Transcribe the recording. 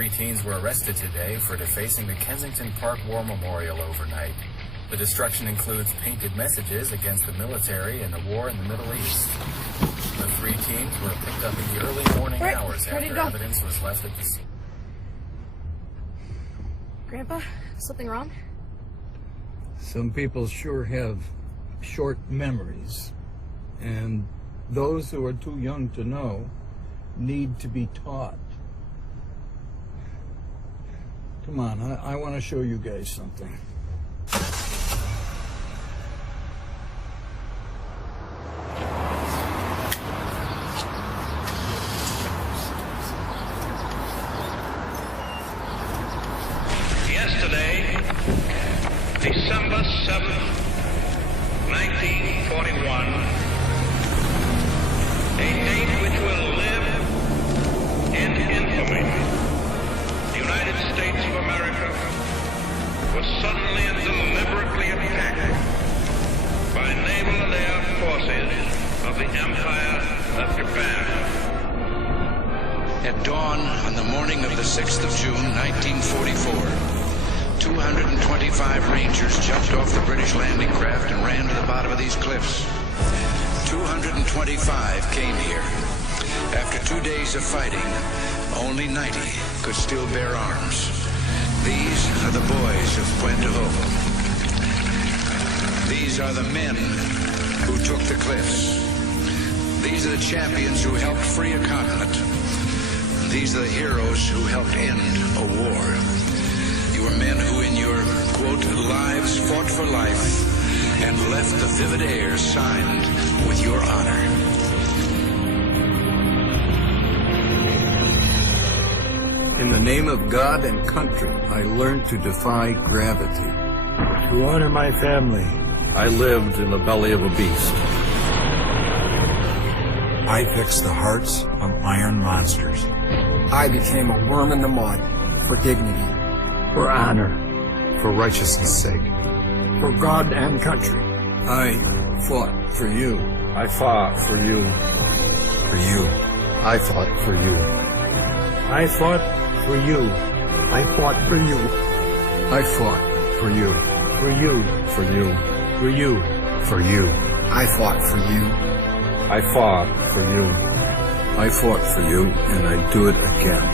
3 teens were arrested today for defacing the Kensington Park War Memorial overnight. The destruction includes painted messages against the military and the war in the Middle East. The 3 teens were picked up in the early morning hours after evidence was left at the scene. Grandpa, something wrong? Some people sure have short memories, and those who are too young to know need to be taught. Come on, I want to show you guys something. Yesterday, December 7th, 1941, a date which will live in infamy. The United States of America was suddenly and deliberately attacked by naval and air forces of the Empire of Japan. At dawn on the morning of the 6th of June, 1944, 225 Rangers jumped off the British landing craft and ran to the bottom of these cliffs. 225 came here. After 2 days of fighting, only 90 could still bear arms. These are the boys of Puente Hope. These are the men who took the cliffs. These are the champions who helped free a continent. These are the heroes who helped end a war. You are men who in your, quote, lives fought for life and left the vivid air signed with your honor. In the name of God and country, I learned to defy gravity. To honor my family, I lived in the belly of a beast. I fixed the hearts of iron monsters. I became a worm in the mud for dignity, for honor, For righteousness' sake. for God and country. I fought for you. I fought for you. For you. I fought for you. I fought for you, I fought for you. I fought for you. for you, For you. for you. For you. I fought for you. I fought for you. I fought for you, and I do it again.